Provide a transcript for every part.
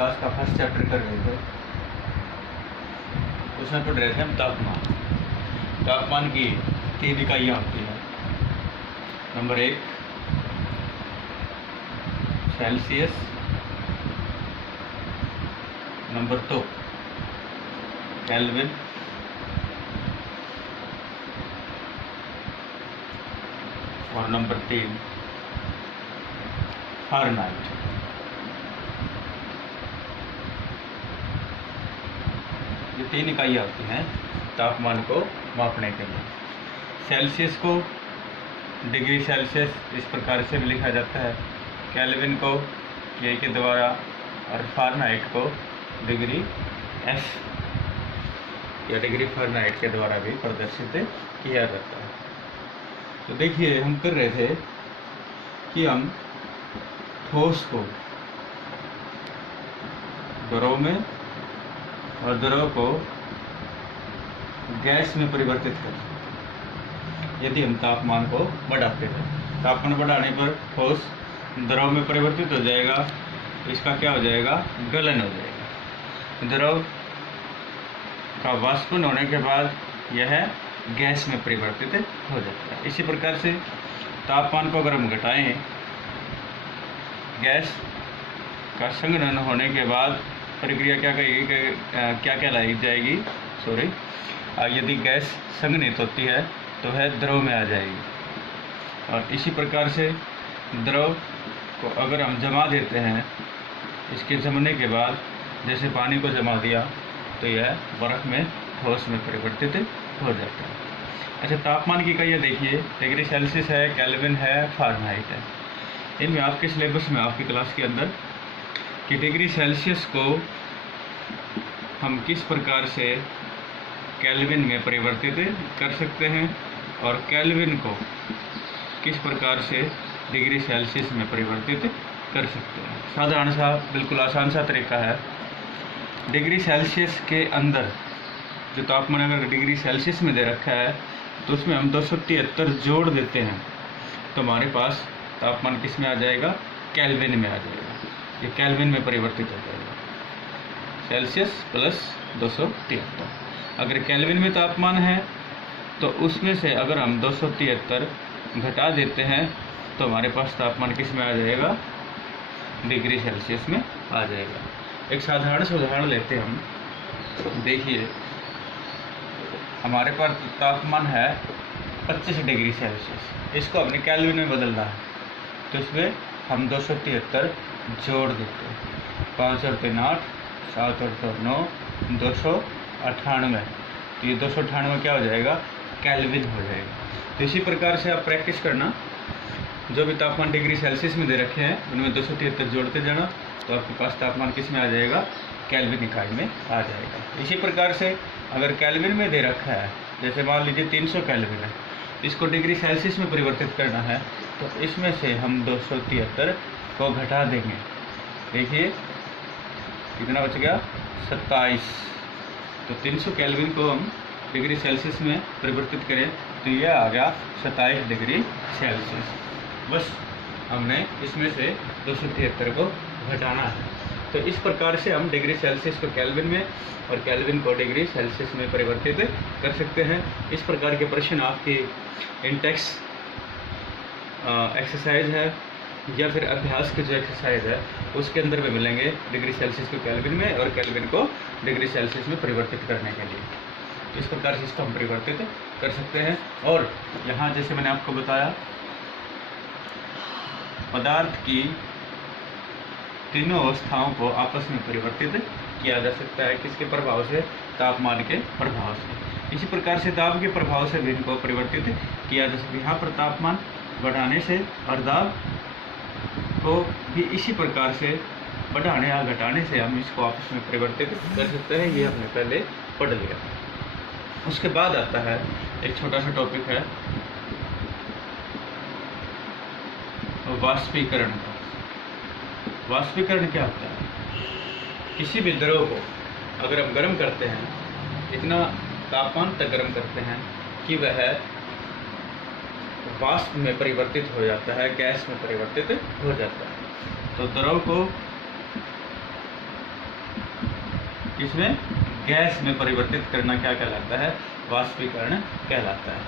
Class का first chapter कर रहे थे, उसमें पढ़ रहे थे हम तापमान। तापमान की 3 इकाइयाँ होती हैं। नंबर 1 सेल्सियस, नंबर 2 केल्विन, और नंबर 3 फ़ारेनहाइट। ये 3 इकाइयाँ होती हैं तापमान को मापने के लिए। सेल्सियस को डिग्री सेल्सियस इस प्रकार से भी लिखा जाता है, केल्विन को के द्वारा, और फ़ारेनहाइट को डिग्री एफ या डिग्री फ़ारेनहाइट के द्वारा भी प्रदर्शित किया जाता है। तो देखिए, हम कर रहे थे कि हम ठोस को द्रव में और द्रव को गैस में परिवर्तित कर सकते यदि हम तापमान को बढ़ाते हैं। तापमान बढ़ाने पर ठोस द्रव में परिवर्तित हो जाएगा, इसका क्या हो जाएगा, गलन हो जाएगा। द्रव का वाष्पन होने के बाद यह गैस में परिवर्तित हो जाता है। इसी प्रकार से तापमान को अगर हम घटाएं, गैस का संघनन होने के बाद प्रक्रिया क्या कहेगी, क्या कहलाई जाएगी, यदि गैस संघनित होती है तो वह द्रव में आ जाएगी। और इसी प्रकार से द्रव को अगर हम जमा देते हैं, इसके जमने के बाद जैसे पानी को जमा दिया तो यह बर्फ़ में ठोस में परिवर्तित हो जाता है। अच्छा, तापमान की इकाइयाँ देखिए, डिग्री सेल्सियस है, केल्विन है, फ़ारेनहाइट है। इनमें आपके सिलेबस में, आपकी क्लास के अंदर, कि डिग्री सेल्सियस को हम किस प्रकार से केल्विन में परिवर्तित कर सकते हैं और केल्विन को किस प्रकार से डिग्री सेल्सियस में परिवर्तित कर सकते हैं। साधारण सा, बिल्कुल आसान सा तरीका है। डिग्री सेल्सियस के अंदर जो तापमान अगर डिग्री सेल्सियस में दे रखा है तो उसमें हम 273 जोड़ देते हैं तो हमारे पास तापमान किस में आ जाएगा, केल्विन में आ जाएगा। ये केल्विन में परिवर्तित हो जाएगा, सेल्सियस प्लस 273। अगर केल्विन में तापमान है तो उसमें से अगर हम 273 घटा देते हैं तो हमारे पास तापमान किस में आ जाएगा, डिग्री सेल्सियस में आ जाएगा। एक साधारण से उदाहरण लेते हैं हम। देखिए, हमारे पास तापमान है 25 डिग्री सेल्सियस, इसको हमने केल्विन में बदलना है तो इसमें हम 273 जोड़ देते हैं। 5 और 3 8, 7 और 2 9, 298। तो ये 298 क्या हो जाएगा, केल्विन हो जाएगा। तो इसी प्रकार से आप प्रैक्टिस करना, जो भी तापमान डिग्री सेल्सियस में दे रखे हैं उनमें 273 जोड़ते जाना तो आपके पास तापमान किस में आ जाएगा, केल्विन इकाई में आ जाएगा। इसी प्रकार से अगर केल्विन में दे रखा है, जैसे मान लीजिए 300 केल्विन है, इसको डिग्री सेल्सियस में परिवर्तित करना है तो इसमें से हम 273 को घटा देंगे। देखिए कितना बच गया, 27। तो 300 केल्विन को हम डिग्री सेल्सियस में परिवर्तित करें तो यह आ गया 27 डिग्री सेल्सियस। बस हमने इसमें से 273 को घटाना है। तो इस प्रकार से हम डिग्री सेल्सियस को केल्विन में और केल्विन को डिग्री सेल्सियस में परिवर्तित कर सकते हैं। इस प्रकार के प्रश्न आपकी इंटेक्स एक्सरसाइज है या फिर अभ्यास की जो एक्सरसाइज है उसके अंदर में मिलेंगे, डिग्री सेल्सियस को केल्विन में और केल्विन को डिग्री सेल्सियस में परिवर्तित करने के लिए। इस प्रकार से इसको हम परिवर्तित कर सकते हैं। और यहाँ जैसे मैंने आपको बताया, पदार्थ की तीनों अवस्थाओं को आपस में परिवर्तित किया जा सकता है, किसके प्रभाव से, तापमान के प्रभाव से। इसी प्रकार से दाब के प्रभाव से भी इनको परिवर्तित किया जा सकता है। यहाँ पर तापमान बढ़ाने से और दाब को भी इसी प्रकार से बढ़ाने या घटाने से हम इसको आपस में परिवर्तित कर सकते हैं। ये हमने पहले पढ़ लिया। उसके बाद आता है एक छोटा सा टॉपिक है वाष्पीकरण का। वाष्पीकरण क्या होता है, किसी भी द्रव को अगर हम गर्म करते हैं, इतना तापमान तक गर्म करते हैं कि वह वाष्प में परिवर्तित हो जाता है, गैस में परिवर्तित हो जाता है। तो द्रव को इसमें गैस में परिवर्तित करना क्या कहलाता है? वाष्पीकरण कहलाता है।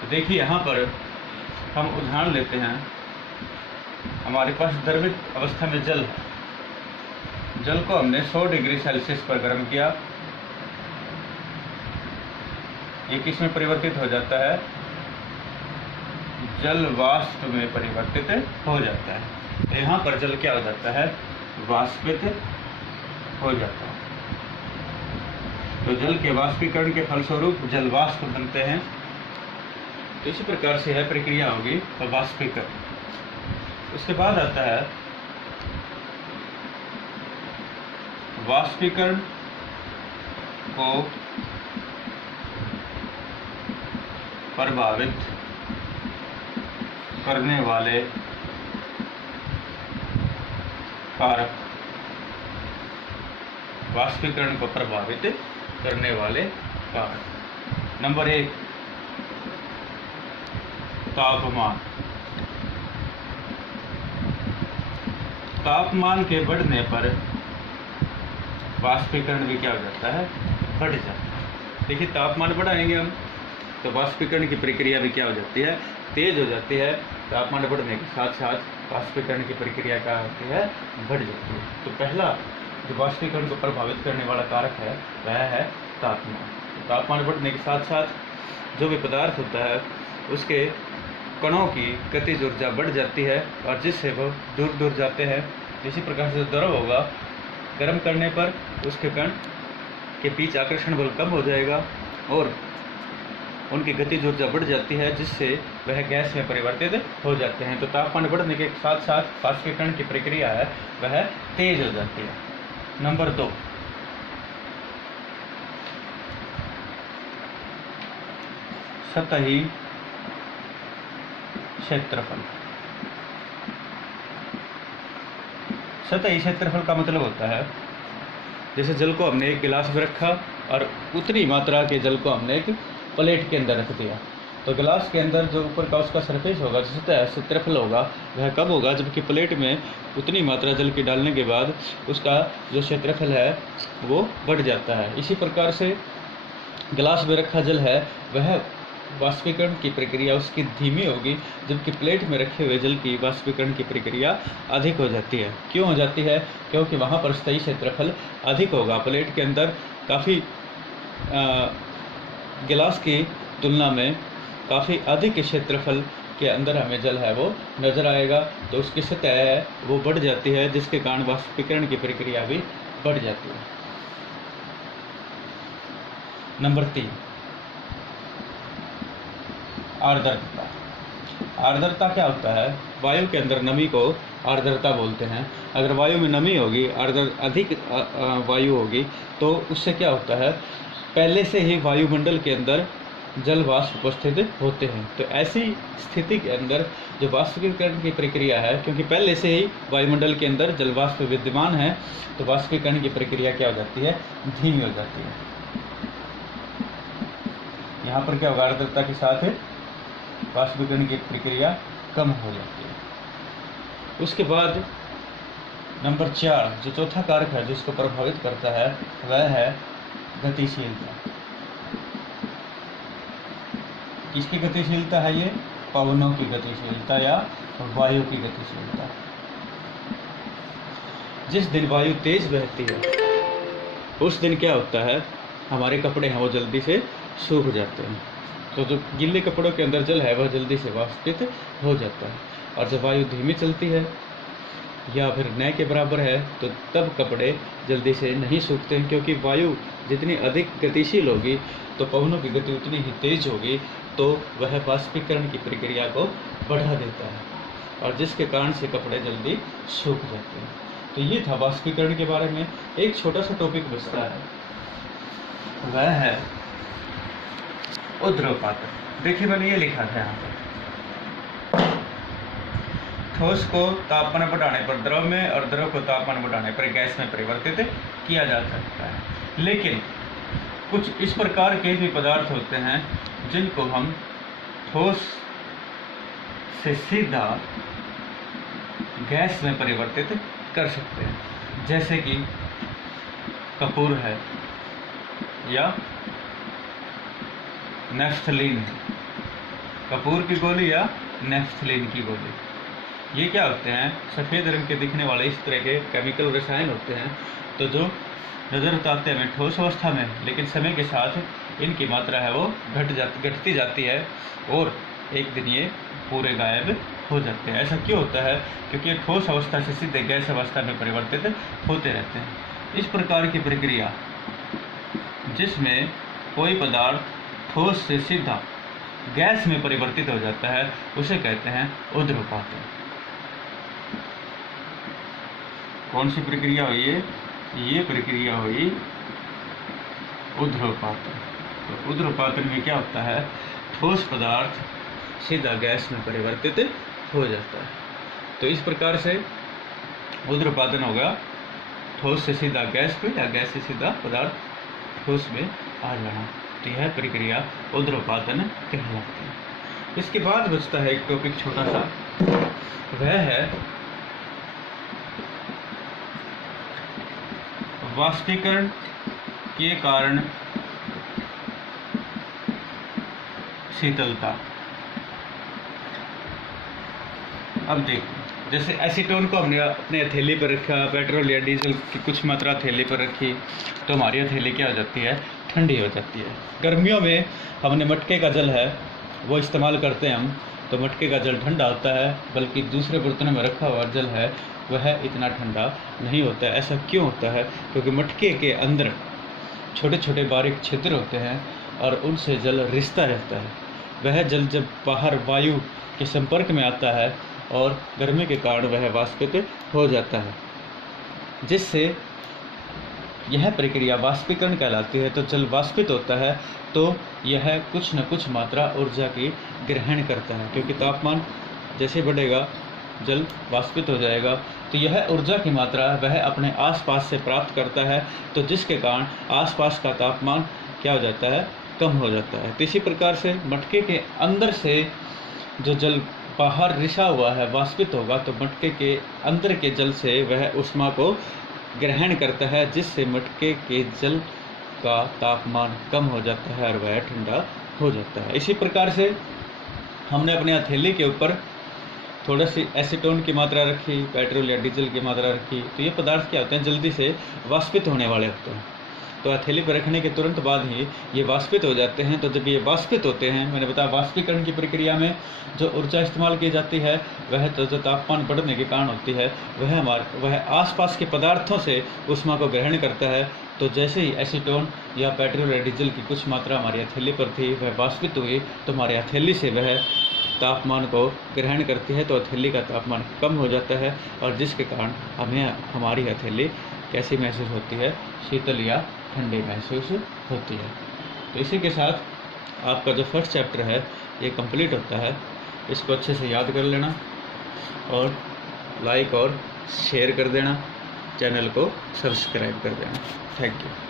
तो देखिए यहाँ पर हम उदाहरण लेते हैं। हमारे पास द्रवित अवस्था में जल है। जल को हमने 100 डिग्री सेल्सियस पर गर्म किया। ये किस में परिवर्तित हो जाता है? जल वाष्प में परिवर्तित हो जाता है। तो यहाँ पर जल क्या हो जाता है? वाष्पित हो जाता है। तो जल के वाष्पीकरण के फलस्वरूप जल वाष्प बनते हैं। तो इसी प्रकार से है प्रक्रिया होगी वाष्पीकरण। उसके बाद आता है वाष्पीकरण को प्रभावित करने वाले कारक। वाष्पीकरण को प्रभावित करने वाले कारक। नंबर 1, तापमान। तापमान के बढ़ने पर वाष्पीकरण भी क्या हो जाता है? बढ़ जाता है। देखिए तापमान बढ़ाएंगे हम तो वाष्पीकरण की प्रक्रिया भी क्या हो जाती है? तेज हो जाती है। तापमान बढ़ने के साथ साथ वाष्पीकरण की प्रक्रिया क्या होती है? बढ़ जाती है। तो पहला जो वाष्पीकरण को प्रभावित करने वाला कारक है वह है तापमान। तो तापमान बढ़ने के साथ साथ जो भी पदार्थ होता है उसके कणों की गतिज ऊर्जा बढ़ जाती है और जिससे वो दूर दूर जाते हैं। इसी प्रकार से द्रव होगा, गर्म करने पर उसके कण के बीच आकर्षण बल कम हो जाएगा और उनकी गतिज ऊर्जा बढ़ जाती है जिससे वह गैस में परिवर्तित हो जाते हैं। तो तापमान बढ़ने के साथ साथ वाष्पीकरण की प्रक्रिया है वह तेज हो जाती है। नंबर 2, सतही क्षेत्रफल। सतही क्षेत्रफल का मतलब होता है जैसे जल को हमने एक गिलास में रखा और उतनी मात्रा के जल को हमने एक प्लेट के अंदर रख दिया। तो गिलास के अंदर जो ऊपर का उसका सरफेस होगा, जो सतह क्षेत्रफल होगा, वह कब होगा? जबकि प्लेट में उतनी मात्रा जल की डालने के बाद उसका जो क्षेत्रफल है वो बढ़ जाता है। इसी प्रकार से गिलास में रखा जल है वह वाष्पीकरण की प्रक्रिया उसकी धीमी होगी, जबकि प्लेट में रखे हुए जल की वाष्पीकरण की प्रक्रिया अधिक हो जाती है। क्यों हो जाती है? क्योंकि वहाँ पर स्थायी क्षेत्रफल अधिक होगा। प्लेट के अंदर काफ़ी गिलास की तुलना में काफ़ी अधिक क्षेत्रफल के अंदर हमें जल है वो नज़र आएगा। तो उसकी सतह है वो बढ़ जाती है जिसके कारण वाष्पीकरण की प्रक्रिया भी बढ़ जाती है। नंबर 3, आर्द्रता। आर्द्रता क्या होता है? वायु के अंदर नमी को आर्द्रता बोलते हैं। अगर वायु में नमी होगी, अधिक वायु होगी तो उससे क्या होता है? पहले से ही वायुमंडल के अंदर जल वाष्प उपस्थित होते हैं। तो ऐसी स्थिति के अंदर जो वाष्पीकरण की प्रक्रिया है, क्योंकि पहले से ही वायुमंडल के अंदर जल वाष्प विद्यमान है, तो वाष्पीकरण की प्रक्रिया क्या हो जाती है? धीमी हो जाती है। यहाँ पर क्या होगा? आर्द्रता के साथ वाष्पीकरण की प्रक्रिया कम हो जाती है। उसके बाद नंबर 4, जो चौथा कारक है जिसको प्रभावित करता है वह है गतिशीलता। किसकी गतिशीलता है ये? पवनों की गतिशीलता या वायु की गतिशीलता। जिस दिन वायु तेज बहती है उस दिन क्या होता है? हमारे कपड़े हैं वो जल्दी से सूख जाते हैं। तो जो गीले कपड़ों के अंदर जल है वह जल्दी से वाष्पित हो जाता है। और जब वायु धीमी चलती है या फिर न के बराबर है तो तब कपड़े जल्दी से नहीं सूखते हैं, क्योंकि वायु जितनी अधिक गतिशील होगी तो पवनों की गति उतनी ही तेज होगी, तो वह वाष्पीकरण की प्रक्रिया को बढ़ा देता है और जिसके कारण से कपड़े जल्दी सूख जाते हैं। तो ये था वाष्पीकरण के बारे में। एक छोटा सा टॉपिक बचता है, वह है ऊर्ध्वपातन। देखिए मैंने ये लिखा था यहाँ पर, ठोस को तापमान बढ़ाने पर द्रव में और द्रव को तापमान बढ़ाने पर गैस में परिवर्तित किया जा सकता है। लेकिन कुछ इस प्रकार के भी पदार्थ होते हैं जिनको हम ठोस से सीधा गैस में परिवर्तित कर सकते हैं, जैसे कि कपूर है या नेफ्थलीन है। कपूर की गोली या नेफ्थलीन की गोली, ये क्या होते हैं? सफ़ेद रंग के दिखने वाले इस तरह के केमिकल रसायन होते हैं, तो जो नज़र आते हैं ठोस अवस्था में, लेकिन समय के साथ इनकी मात्रा है वो घटती जाती है और एक दिन ये पूरे गायब हो जाते हैं। ऐसा क्यों होता है? क्योंकि ये ठोस अवस्था से सीधे गैस अवस्था में परिवर्तित होते रहते हैं। इस प्रकार की प्रक्रिया जिसमें कोई पदार्थ ठोस से सीधा गैस में परिवर्तित हो जाता है उसे कहते हैं ऊर्ध्वपातन। कौन सी प्रक्रिया हुई है? ये प्रक्रिया हुई ऊर्ध्वपातन। तो ऊर्ध्वपातन में क्या होता है? ठोस पदार्थ सीधा गैस में परिवर्तित हो जाता है। तो इस प्रकार से ऊर्ध्वपातन होगा ठोस से सीधा गैस पे या गैस से सीधा पदार्थ ठोस में आ जाना। तो यह प्रक्रिया ऊर्ध्वपातन कहलाती है। इसके बाद बचता है एक टॉपिक छोटा सा, वह है वाष्पीकरण के कारण शीतलता। अब देखो, जैसे एसीटोन को हमने अपने हथेली पर रखा, पेट्रोल या डीजल की कुछ मात्रा हथेली पर रखी, तो हमारी हथेली क्या हो जाती है? ठंडी हो जाती है। गर्मियों में हमने मटके का जल है वो इस्तेमाल करते हैं हम, तो मटके का जल ठंडा होता है, बल्कि दूसरे बर्तनों में रखा हुआ जल है वह इतना ठंडा नहीं होता है। ऐसा क्यों होता है? क्योंकि मटके के अंदर छोटे छोटे बारीक छिद्र होते हैं और उनसे जल रिसता रहता है। वह जल जब बाहर वायु के संपर्क में आता है और गर्मी के कारण वह वाष्पित हो जाता है, जिससे यह प्रक्रिया वाष्पीकरण कहलाती है। तो जल वाष्पित होता है तो यह कुछ न कुछ मात्रा ऊर्जा की ग्रहण करता है, क्योंकि तापमान जैसे बढ़ेगा जल वाष्पित हो जाएगा, तो यह ऊर्जा की मात्रा वह अपने आसपास से प्राप्त करता है, तो जिसके कारण आसपास का तापमान क्या हो जाता है? कम हो जाता है। तो इसी प्रकार से मटके के अंदर से जो जल बाहर रिसा हुआ है वाष्पित होगा, तो मटके के अंदर के जल से वह ऊष्मा को ग्रहण करता है, जिससे मटके के जल का तापमान कम हो जाता है और वह ठंडा हो जाता है। इसी प्रकार से हमने अपने हथेली के ऊपर थोड़ा सी एसीटोन की मात्रा रखी, पेट्रोल या डीजल की मात्रा रखी, तो ये पदार्थ क्या होते हैं? जल्दी से वाष्पित होने वाले होते हैं। तो हथेली पर रखने के तुरंत बाद ही ये वाष्पित हो जाते हैं। तो जब ये वाष्पित होते हैं, मैंने बताया वाष्पीकरण की प्रक्रिया में जो ऊर्जा इस्तेमाल की जाती है वह तो जो तापमान बढ़ने के कारण होती है वह आसपास के पदार्थों से ऊष्मा को ग्रहण करता है। तो जैसे ही एसीटोन या पेट्रोल या डीजल की कुछ मात्रा हमारी हथेली पर थी वह वाष्पित हुई, तो हमारी हथेली से वह तापमान को ग्रहण करती है, तो हथेली का तापमान कम हो जाता है और जिसके कारण हमारी हथेली कैसी महसूस होती है? शीतल या ठंडी महसूस होती है। तो इसी के साथ आपका जो फर्स्ट चैप्टर है ये कंप्लीट होता है। इसको अच्छे से याद कर लेना और लाइक और शेयर कर देना, चैनल को सब्सक्राइब कर देना। Thank you.